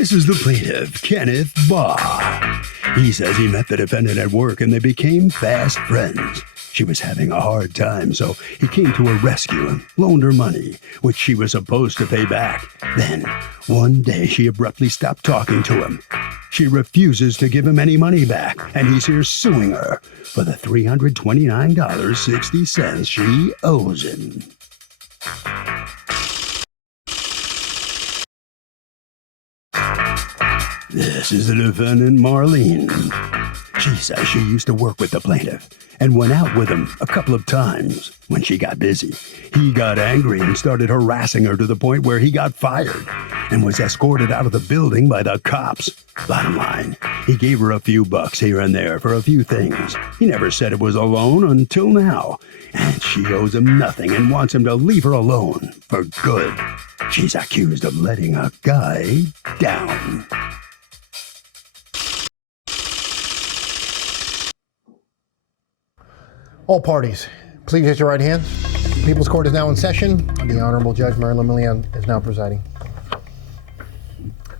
This is the plaintiff, Kenneth Baugh. He says he met the defendant at work and they became fast friends. She was having a hard time, so he came to her rescue and loaned her money, which she was supposed to pay back. Then, one day, she abruptly stopped talking to him. She refuses to give him any money back, and he's here suing her for the $329.60 she owes him. This is the defendant, Marlene. She says she used to work with the plaintiff and went out with him a couple of times. When she got busy, he got angry and started harassing her to the point where he got fired and was escorted out of the building by the cops. Bottom line, he gave her a few bucks here and there for a few things. He never said it was a loan until now, and she owes him nothing and wants him to leave her alone for good. She's accused of letting a guy down. All parties, please raise your right hands. People's Court is now in session. The Honorable Judge Marilyn Milian is now presiding.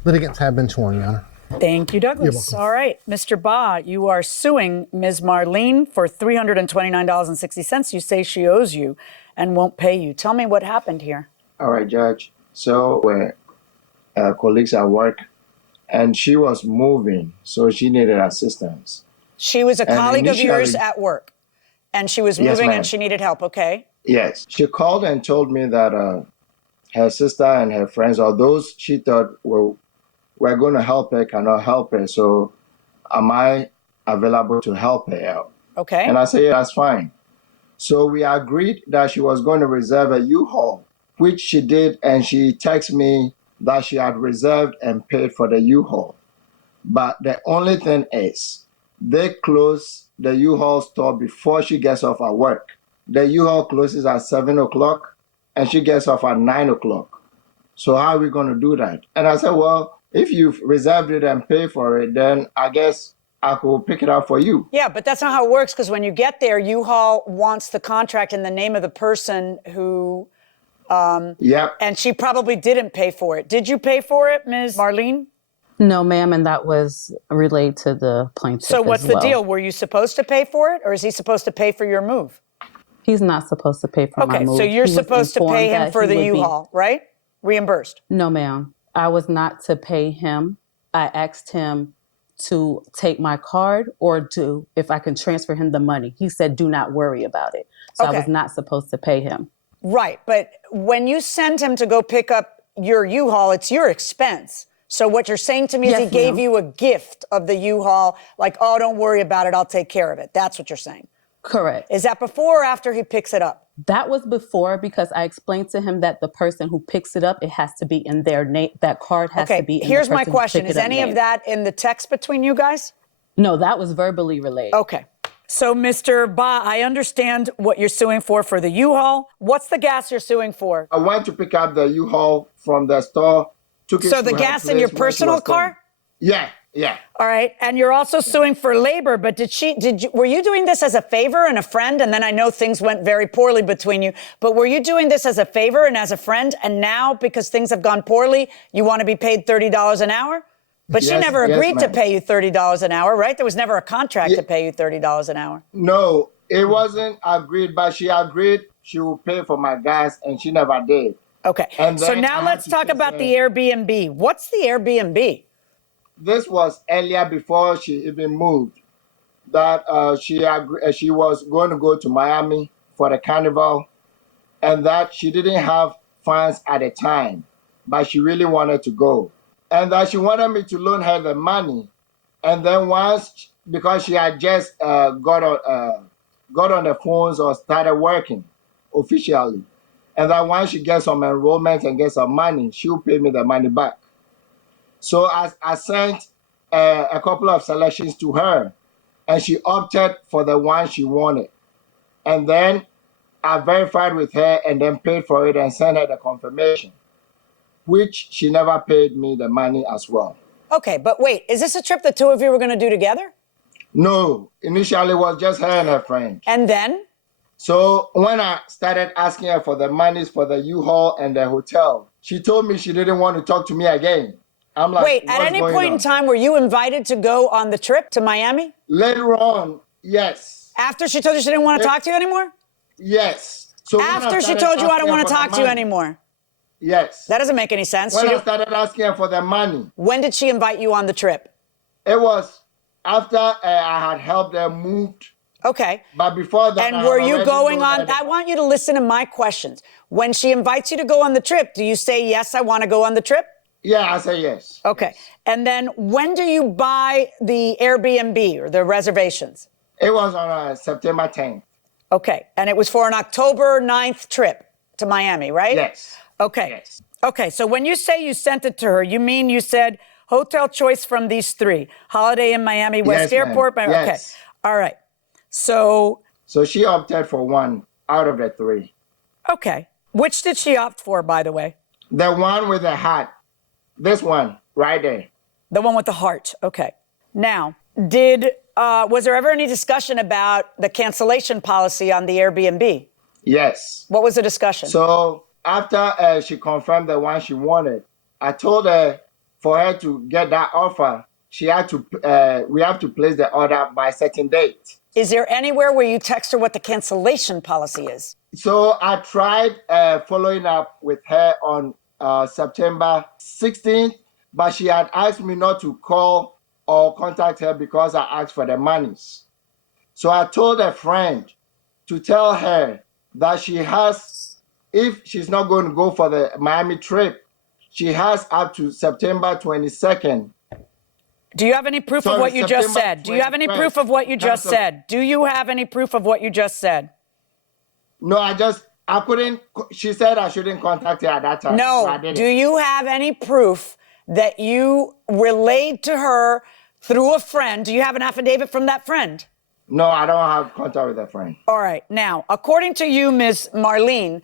Litigants have been sworn, Your Honor. Thank you, Douglas. All right, Mr. Baugh, you are suing Ms. Marlene for $329.60. You say she owes you and won't pay you. Tell me what happened here. All right, Judge. So we're colleagues at work, and she was moving, so she needed assistance. She was a colleague of yours at work, and she was moving and she needed help, okay? Yes. She called and told me that her sister and her friends, or those she thought were going to help her, cannot help her. So am I available to help her out? Okay. And I said, yeah, that's fine. So we agreed that she was going to reserve a U-Haul, which she did, and she texted me that she had reserved and paid for the U-Haul. But the only thing is, they close the U-Haul store before she gets off at work. The U-Haul closes at 7 o'clock, and she gets off at 9 o'clock. So how are we going to do that? And I said, well, if you've reserved it and paid for it, then I guess I could pick it up for you. Yeah, but that's not how it works, because when you get there, U-Haul wants the contract in the name of the person who... Yep. And she probably didn't pay for it. Did you pay for it, Ms. Marlene? No, ma'am, and that was relayed to the plaintiff. So what's the deal? Were you supposed to pay for it, or is he supposed to pay for your move? He's not supposed to pay for my move. Okay, so you're supposed to pay him for the U-Haul, right? Reimbursed. No, ma'am. I was not to pay him. I asked him to take my card or if I can transfer him the money. He said, do not worry about it. So I was not supposed to pay him. Right, but when you send him to go pick up your U-Haul, it's your expense. So what you're saying to me is he gave you a gift of the U-Haul, like, oh, don't worry about it, I'll take care of it. That's what you're saying. Correct. Is that before or after he picks it up? That was before, because I explained to him that the person who picks it up, it has to be in their name. That card has to be in here's the my question. Is any of that in the text between you guys? No, that was verbally relayed. Okay. So, Mr. Baugh, I understand what you're suing for the U-Haul. What's the gas you're suing for? I went to pick up the U-Haul from the store. So the gas in your personal car? Yeah. All right. And you're also suing for labor, but were you doing this as a favor and a friend? And then I know things went very poorly between you, but were you doing this as a favor and as a friend? And now, because things have gone poorly, you want to be paid $30 an hour? But she never agreed to pay you $30 an hour, right? There was never a contract to pay you $30 an hour. No, it wasn't agreed, but she agreed she would pay for my gas, and she never did. Okay. So now let's talk about the Airbnb. What's the Airbnb? This was earlier before she even moved. That she was going to go to Miami for the carnival, and that she didn't have funds at the time, but she really wanted to go. And that she wanted me to loan her the money. And then once, because she had just got on the phones or started working officially, and that once she gets some enrollment and gets some money, she'll pay me the money back. So I sent a couple of selections to her, and she opted for the one she wanted. And then I verified with her and then paid for it and sent her the confirmation, which she never paid me the money as well. Okay, but wait, is this a trip the two of you were going to do together? No, initially it was just her and her friend. And then? So when I started asking her for the monies for the U-Haul and the hotel, she told me she didn't want to talk to me again. I'm like, wait, at what's any going point in on? time, were you invited to go on the trip to Miami? Later on, yes. After she told you she didn't want to talk to you anymore? Yes. So when I After she started told you, I don't asking want for to the talk to you money- anymore. Yes. That doesn't make any sense. When I started asking her for the money, When did she invite you on the trip? it was after I had helped her move. Okay. But before that, And I were had you already going known on? that- I want you to listen to my questions. When she invites you to go on the trip, do you say, yes, I want to go on the trip? Yeah, I say yes. Okay. And then when do you buy the Airbnb or the reservations? It was on September 10th. Okay. And it was for an October 9th trip to Miami, right? Yes. Okay. Yes. Okay. So when you say you sent it to her, you mean you said hotel choice from these three: Holiday Inn Miami, West Yes, ma'am. Airport. Okay. Yes. All right. So, So she opted for one out of the three. okay. Which did she opt for, by the way? The one with the hat. This one right there. The one with the heart. Okay. Now, was there ever any discussion about the cancellation policy on the Airbnb? Yes. What was the discussion? So after she confirmed the one she wanted, I told her for her to get that offer, she had to. We have to place the order by a certain date. Is there anywhere where you text her what the cancellation policy is? So I tried following up with her on September 16th, but she had asked me not to call or contact her because I asked for the monies. So I told a friend to tell her that she has, if she's not going to go for the Miami trip, she has up to September 22nd. Do you have any proof of Sorry, what you just September said? Do you have any 21st. proof of what you just Cancel. said? Do you have any proof of what you just said? No, I couldn't, she said I shouldn't contact her at that time. so I No. didn't. Do you have any proof that you relayed to her through a friend? Do you have an affidavit from that friend? No, I don't have contact with a friend. All right. Now, according to you, Ms. Marlene,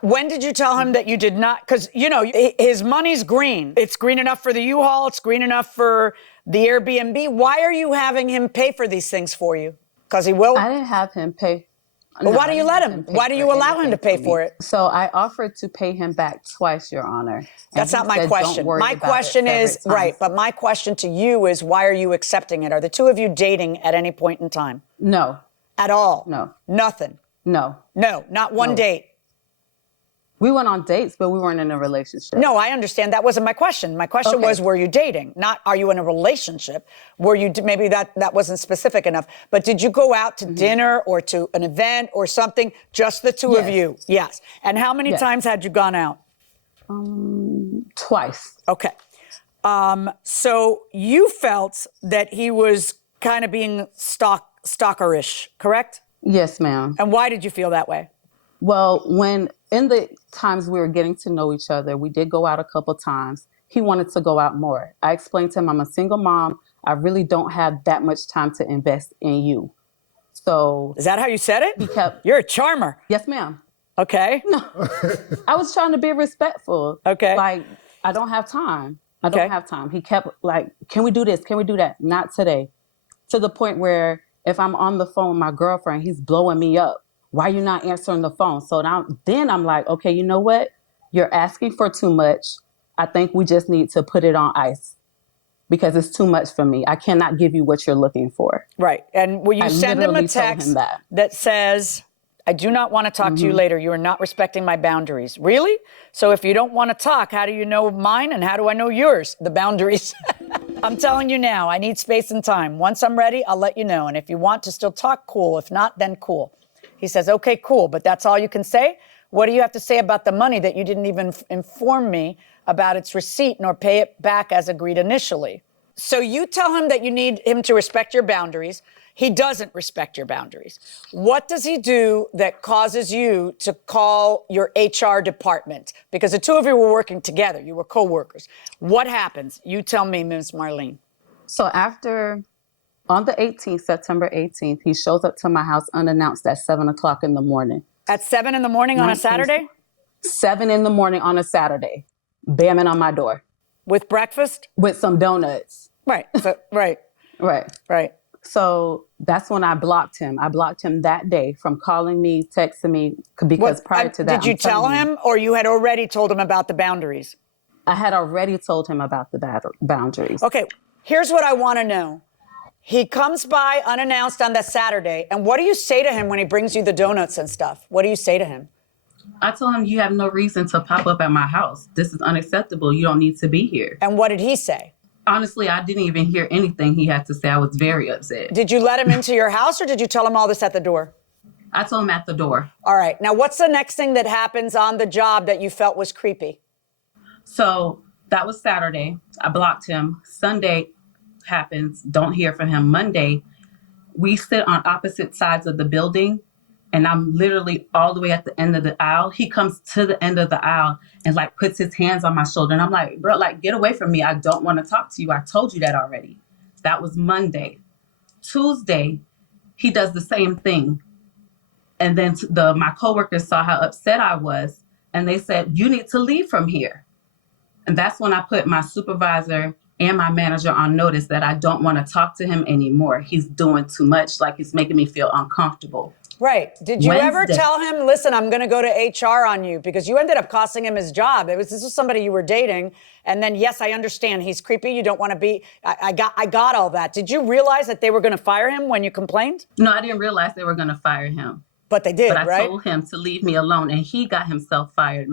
when did you tell him that you did not? Because, you know, his money's green. It's green enough for the U-Haul. It's green enough for the Airbnb. Why are you having him pay for these things for you? Because he will. I didn't have him pay. But why I do you didn't let have him? pay Why do for you allow him anything to pay me. for it? So I offered to pay him back twice, Your Honor. And That's he not my said, "Don't question. worry My about it," question is, several right, times. but my question to you is, why are you accepting it? Are the two of you dating at any point in time? No, At all? No. Nothing? no. No, not one No. date? We went on dates, but we weren't in a relationship. No, I understand. That wasn't my question. My question Okay. was, were you dating? Not, are you in a relationship? Were you, maybe that wasn't specific enough, but did you go out to dinner or to an event or something? Just the two of Yes. you? Yes. And how many Yes. times had you gone out? Twice. Okay. So you felt that he was kind of being stalkerish, correct? Yes, ma'am. And why did you feel that way? Well, when in the times we were getting to know each other, we did go out a couple times. He wanted to go out more. I explained to him, I'm a single mom. I really don't have that much time to invest in you. So Is that how you said it? he kept, You're a charmer. yes, ma'am. Okay. I was trying to be respectful. Okay. Like, I don't have time. I Okay. don't have time. He kept like, can we do this? Can we do that? Not today. To the point where if I'm on the phone with my girlfriend, he's blowing me up. Why are you not answering the phone? So then I'm like, okay, you know what? You're asking for too much. I think we just need to put it on ice because it's too much for me. I cannot give you what you're looking for. Right. And will you I send him a literally told him text that. says, I do not want to talk to you later. You are not respecting my boundaries. Really? So if you don't want to talk, how do you know mine and how do I know yours? The boundaries. I'm telling you now, I need space and time. Once I'm ready, I'll let you know. And if you want to still talk, cool. If not, then cool. He says, okay, cool. But that's all you can say? What do you have to say about the money that you didn't even inform me about its receipt nor pay it back as agreed initially? So you tell him that you need him to respect your boundaries. He doesn't respect your boundaries. What does he do that causes you to call your HR department? Because the two of you were working together. You were co-workers. What happens? You tell me, Ms. Marlene. So after, on the 18th, September 18th, he shows up to my house unannounced at 7 o'clock in the morning. At 7 in the morning on a Saturday? 7 in the morning on a Saturday, bamming on my door With breakfast? with some donuts. Right. So, right. Right. So that's when I blocked him. I blocked him that day from calling me, texting me, because prior to that, Did you I'm tell telling you, him or you had already told him about the boundaries? I had already told him about the boundaries. Okay, here's what I want to know. He comes by unannounced on that Saturday, and what do you say to him when he brings you the donuts and stuff? What do you say to him? I told him, you have no reason to pop up at my house. This is unacceptable. You don't need to be here. And what did he say? Honestly, I didn't even hear anything he had to say. I was very upset. Did you let him into your house, or did you tell him all this at the door? I told him at the door. All right. Now, what's the next thing that happens on the job that you felt was creepy? So that was Saturday. I blocked him. Sunday happens. Don't hear from him. Monday, we sit on opposite sides of the building, and I'm literally all the way at the end of the aisle. He comes to the end of the aisle and like puts his hands on my shoulder. And I'm like, bro, like, get away from me. I don't want to talk to you. I told you that already. That was Monday. Tuesday, he does the same thing. And then my coworkers saw how upset I was, and they said, you need to leave from here. And that's when I put my supervisor and my manager on notice that I don't want to talk to him anymore. He's doing too much. Like, it's making me feel uncomfortable. Right. Did you ever tell him, listen, I'm going to go to HR on you? Because you ended up costing him his job. This was somebody you were dating. And then, yes, I understand he's creepy. You don't want to be, I got all that. Did you realize that they were going to fire him when you complained? No, I didn't realize they were going to fire him. But they did, right? But I told him to leave me alone, and he got himself fired,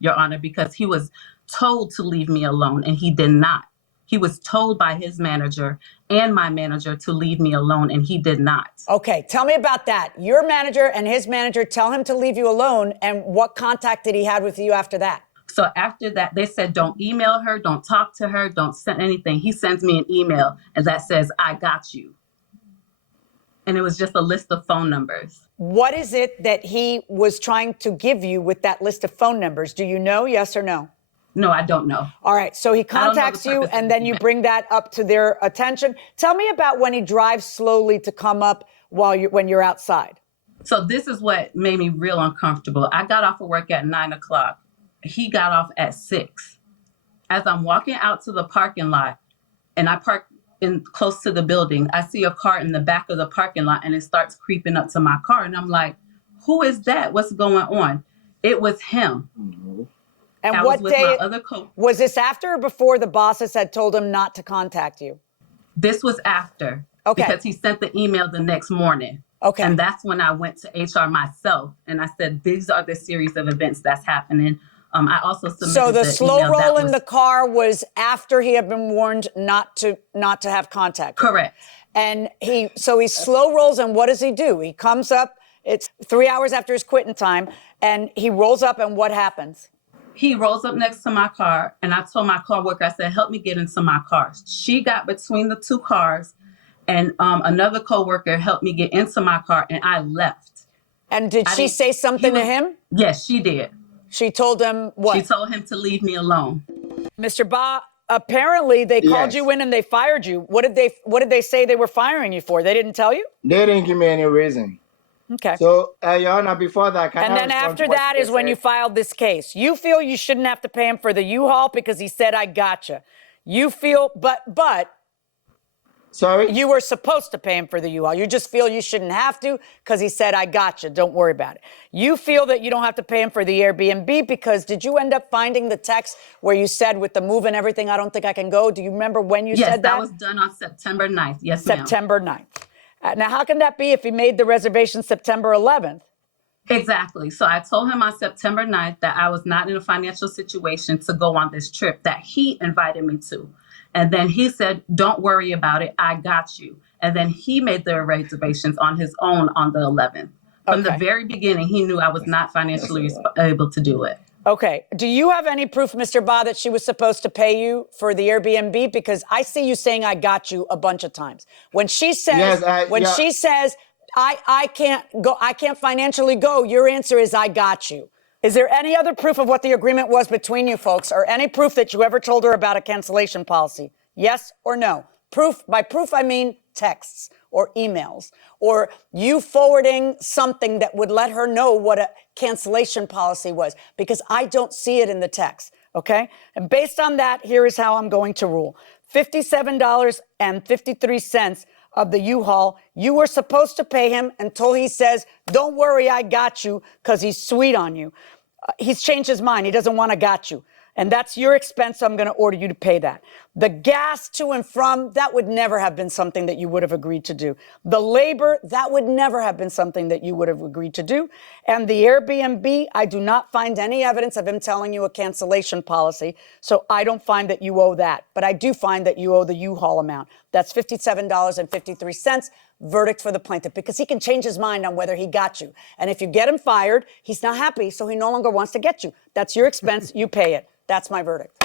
Your Honor, because he was told to leave me alone, and he did not. He was told by his manager and my manager to leave me alone, and he did not. Okay, tell me about that. Your manager and his manager tell him to leave you alone, and what contact did he have with you after that? So after that, they said, don't email her, don't talk to her, don't send anything. He sends me an email, and that says, I got you. And it was just a list of phone numbers. What is it that he was trying to give you with that list of phone numbers? Do you know, yes or no? No, I don't know. All right, so he contacts you, and then you bring that up to their attention. Tell me about when he drives slowly to come up when you're outside. So this is what made me real uncomfortable. I got off of work at 9 o'clock. He got off at 6. As I'm walking out to the parking lot, and I park close to the building, I see a car in the back of the parking lot, and it starts creeping up to my car. And I'm like, who is that? What's going on? It was him. Mm-hmm. And what day was this, after or before the bosses had told him not to contact you? This was after. Okay. Because he sent the email the next morning. Okay. And that's when I went to HR myself, and I said, these are the series of events that's happening. I also submitted So the slow roll in was the car was after he had been warned not to have contact. Correct. And he slow rolls, and what does he do? He comes up, it's 3 hours after his quitting time, and he rolls up, and what happens? He rolls up next to my car, and I told my coworker, I said, help me get into my car. She got between the two cars, and another coworker helped me get into my car, and I left. And did she say something to him? Yes, she did. She told him what? She told him to leave me alone. Mr. Ba, apparently they called you in and they fired you. What did they say they were firing you for? They didn't tell you? They didn't give me any reason. Okay. So, Your Honor, before that, and then after that is when you filed this case. You feel you shouldn't have to pay him for the U-Haul because he said, I gotcha. You feel, but Sorry? you were supposed to pay him for the U-Haul. You just feel you shouldn't have to because he said, I gotcha. Don't worry about it. You feel that you don't have to pay him for the Airbnb because did you end up finding the text where you said with the move and everything, I don't think I can go? Do you remember when you said that? Yes, that was done on September 9th. Yes, ma'am. September 9th. Now, how can that be if he made the reservation September 11th? Exactly. So I told him on September 9th that I was not in a financial situation to go on this trip that he invited me to. And then he said, don't worry about it. I got you. And then he made the reservations on his own on the 11th. From the very beginning, he knew I was not financially able to do it. Okay. Do you have any proof, Mr. Ba, that she was supposed to pay you for the Airbnb? Because I see you saying I got you a bunch of times. When she says, she says, I can't go, I can't financially go, your answer is I got you. Is there any other proof of what the agreement was between you folks, or any proof that you ever told her about a cancellation policy? Yes or no? Proof, by proof, I mean texts or emails, or you forwarding something that would let her know what a cancellation policy was, because I don't see it in the text, okay? And based on that, here is how I'm going to rule. $57.53 of the U-Haul, you were supposed to pay him until he says, don't worry, I got you, because he's sweet on you. He's changed his mind. He doesn't want to got you. And that's your expense, so I'm going to order you to pay that. The gas to and from, that would never have been something that you would have agreed to do. The labor, that would never have been something that you would have agreed to do. And the Airbnb, I do not find any evidence of him telling you a cancellation policy, so I don't find that you owe that. But I do find that you owe the U-Haul amount. That's $57.53. Verdict for the plaintiff, because he can change his mind on whether he got you. And if you get him fired, he's not happy, so he no longer wants to get you. That's your expense. You pay it. That's my verdict.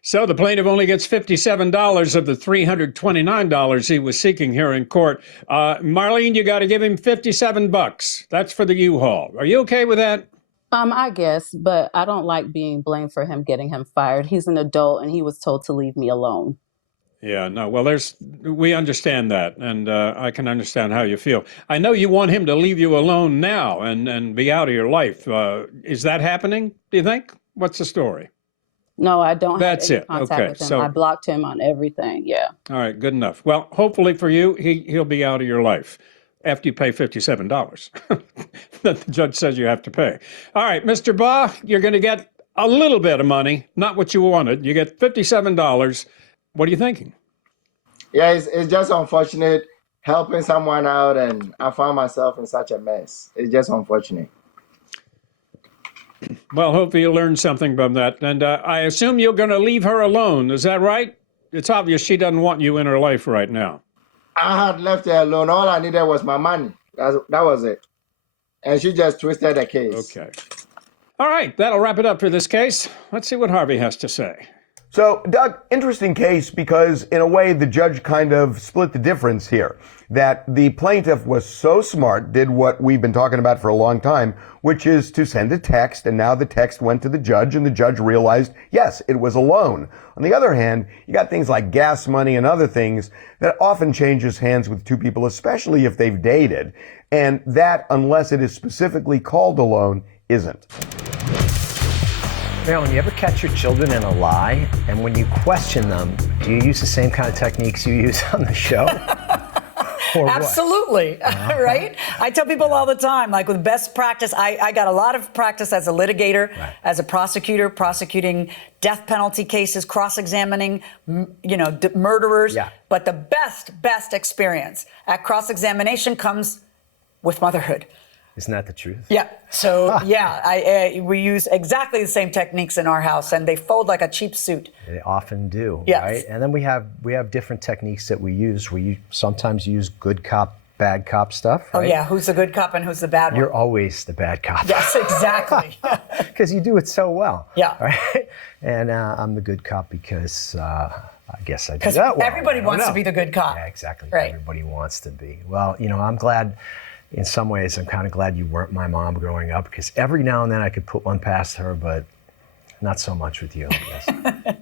So the plaintiff only gets $57 of the $329 he was seeking here in court. Marlene, you got to give him $57. That's for the U-Haul. Are you okay with that? I guess, but I don't like being blamed for him getting him fired. He's an adult and he was told to leave me alone. Yeah, no, well, we understand that, and I can understand how you feel. I know you want him to leave you alone now and be out of your life. Is that happening, do you think? What's the story? No, I don't have That's any it. contact Okay, with him. so- I blocked him on everything, yeah. All right, good enough. Well, hopefully for you, he'll be out of your life after you pay $57 that the judge says you have to pay. All right, Mr. Baugh, you're going to get a little bit of money, not what you wanted. You get $57. What are you thinking? Yeah, it's just unfortunate helping someone out, and I found myself in such a mess. It's just unfortunate. Well, hopefully you learned something from that. And I assume you're going to leave her alone. Is that right? It's obvious she doesn't want you in her life right now. I had left her alone. All I needed was my money. That was it. And she just twisted the case. Okay. All right, that'll wrap it up for this case. Let's see what Harvey has to say. So, Doug, interesting case because in a way the judge kind of split the difference here. That the plaintiff was so smart, did what we've been talking about for a long time, which is to send a text, and now the text went to the judge, and the judge realized, yes, it was a loan. On the other hand, you got things like gas money and other things that often changes hands with two people, especially if they've dated. And that, unless it is specifically called a loan, isn't. Marilyn, you ever catch your children in a lie? And when you question them, do you use the same kind of techniques you use on the show? Or what? Absolutely, right? I tell people all the time, like with best practice, I got a lot of practice as a litigator, as a prosecutor, prosecuting death penalty cases, cross-examining, murderers. Yeah. But the best experience at cross-examination comes with motherhood. Isn't that the truth? Yeah. So we use exactly the same techniques in our house, and they fold like a cheap suit. They often do, Yes. right? And then we have different techniques that we use. We sometimes use good cop, bad cop stuff, right? Oh yeah, who's the good cop and who's the bad one? You're always the bad cop. Yes, exactly. Because you do it so well. Yeah. Right? And I'm the good cop because I guess I do Because that well. everybody I don't wants to know. be the good cop. Yeah, exactly. Right. Everybody wants to be. Well, I'm glad. In some ways, I'm kind of glad you weren't my mom growing up, because every now and then I could put one past her, but not so much with you, I guess.